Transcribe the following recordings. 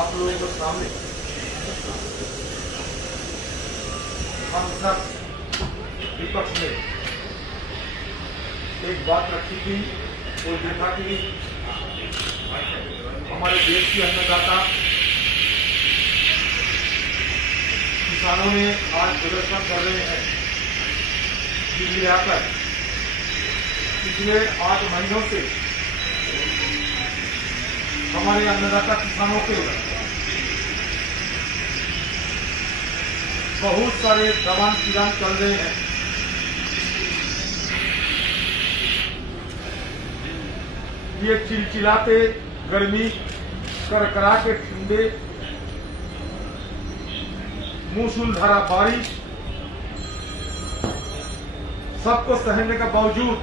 आप लोगों के सामने हम सब विपक्ष ने एक बात रखी थी, वो ये था कि हमारे देश की अन्नदाता किसानों ने आज प्रदर्शन कर रहे हैं दिल्ली आकर। पिछले 8 महीनों से हमारे अन्नदाता किसानों के बहुत सारे दबान किरान चल रहे हैं। ये चिलचिलाते गर्मी, करकरा के ठंडे, मूसलाधार बारिश सबको सहने के बावजूद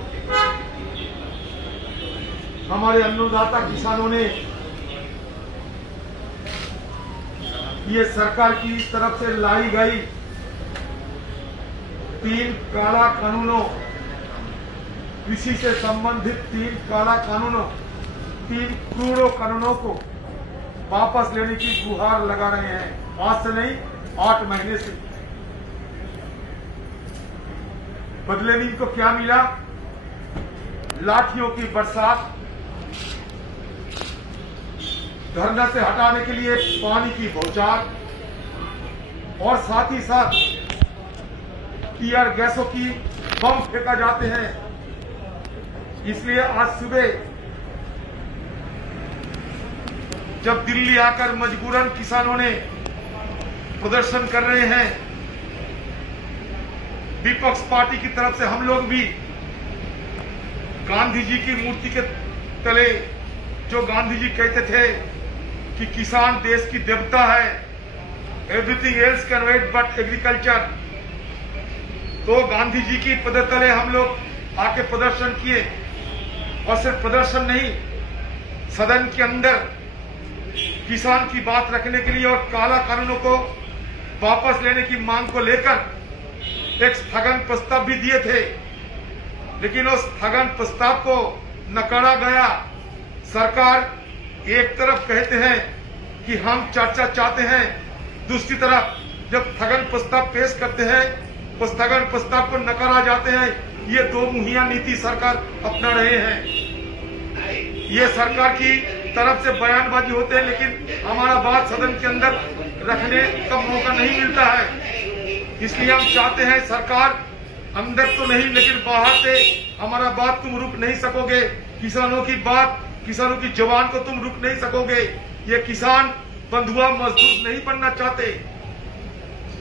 हमारे अन्नदाता किसानों ने ये सरकार की तरफ से लाई गई 3 काला कानूनों, कृषि से संबंधित 3 काला कानूनों, 3 क्रूर कानूनों को वापस लेने की गुहार लगा रहे हैं। आज से नहीं, 8 महीने से। बदले में इनको क्या मिला? लाठियों की बरसात, धरना से हटाने के लिए पानी की बौछार और साथ ही साथ टीयर गैसों की बम फेंका जाते हैं। इसलिए आज सुबह जब दिल्ली आकर मजबूरन किसानों ने प्रदर्शन कर रहे हैं, विपक्ष पार्टी की तरफ से हम लोग भी गांधी जी की मूर्ति के तले, जो गांधी जी कहते थे कि किसान देश की देवता है, everything else can wait but agriculture, तो गांधी जी की पद तले हम लोग आके प्रदर्शन किए। और सिर्फ प्रदर्शन नहीं, सदन के अंदर किसान की बात रखने के लिए और काला कानूनों को वापस लेने की मांग को लेकर एक स्थगन प्रस्ताव भी दिए थे, लेकिन उस स्थगन प्रस्ताव को नकारा गया। सरकार एक तरफ कहते हैं कि हम चर्चा चाहते हैं, दूसरी तरफ जब स्थगन प्रस्ताव पेश करते हैं तो स्थगन प्रस्ताव को नकारा जाते हैं। ये 2 मुहिया नीति सरकार अपना रहे हैं। ये सरकार की तरफ से बयानबाजी होते हैं, लेकिन हमारा बात सदन के अंदर रखने का मौका नहीं मिलता है। इसलिए हम चाहते हैं सरकार, अंदर तो नहीं लेकिन बाहर से हमारा बात तुम रुक नहीं सकोगे, किसानों की बात, किसानों की जवान को तुम रुक नहीं सकोगे। ये किसान बंधुआ मजदूर नहीं बनना चाहते।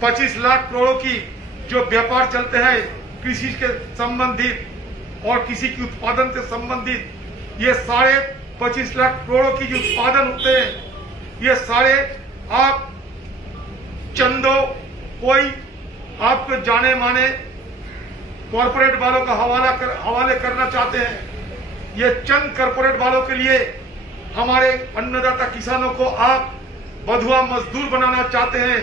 25 लाख करोड़ों की जो व्यापार चलते हैं कृषि के संबंधित और किसी की उत्पादन से संबंधित, ये 25.5 लाख करोड़ों की जो उत्पादन होते हैं, ये सारे आप चंदो कोई आपको जाने माने कॉरपोरेट वालों का हवाले करना चाहते हैं। ये चंद कॉरपोरेट वालों के लिए हमारे अन्नदाता किसानों को आप बंधुआ मजदूर बनाना चाहते हैं।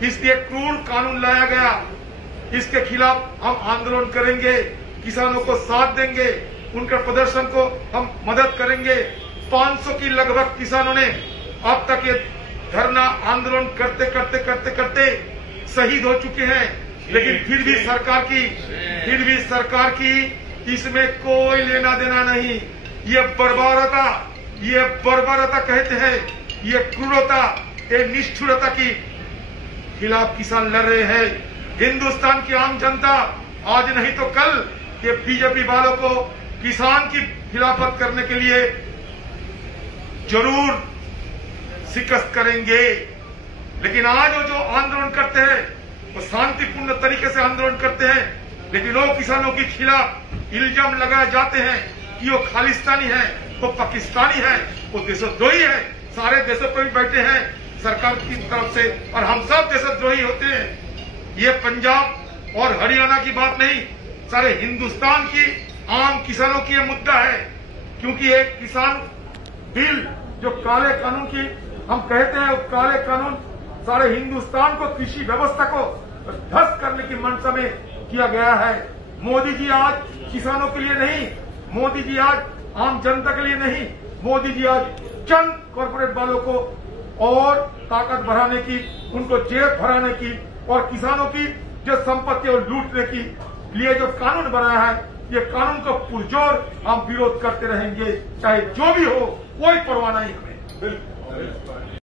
इसलिए क्रूर कानून लाया गया, इसके खिलाफ हम आंदोलन करेंगे, किसानों को साथ देंगे, उनके प्रदर्शन को हम मदद करेंगे। 500 की लगभग किसानों ने अब तक ये धरना आंदोलन करते करते करते करते शहीद हो चुके हैं, लेकिन फिर भी सरकार की इसमें कोई लेना देना नहीं। ये बर्बरता कहते हैं, ये क्रूरता, ये निष्ठुरता की खिलाफ किसान लड़ रहे हैं। हिंदुस्तान की आम जनता आज नहीं तो कल ये बीजेपी वालों को किसान की खिलाफत करने के लिए जरूर शिकस्त करेंगे। लेकिन आज वो जो आंदोलन करते हैं वो शांतिपूर्ण तरीके से आंदोलन करते हैं, लेकिन वो किसानों के खिलाफ इल्जाम लगाए जाते हैं कि वो खालिस्तानी है, वो पाकिस्तानी है, वो देशद्रोही है। सारे देशों पर भी बैठे हैं सरकार की तरफ से, और हम सब देशद्रोही होते हैं। ये पंजाब और हरियाणा की बात नहीं, सारे हिंदुस्तान की आम किसानों की ये मुद्दा है। क्योंकि एक किसान बिल जो काले कानून की हम कहते हैं, वो काले कानून सारे हिंदुस्तान को, कृषि व्यवस्था को ध्वस्त करने की मंशा में किया गया है। मोदी जी आज किसानों के लिए नहीं, मोदी जी आज आम जनता के लिए नहीं, मोदी जी आज चंद कॉर्पोरेट वालों को और ताकत बढ़ाने की, उनको जेब भराने की और किसानों की जो संपत्ति और लूटने की लिए जो कानून बनाया है, ये कानून को पुरजोर हम विरोध करते रहेंगे, चाहे जो भी हो, कोई परवाह नहीं हमें।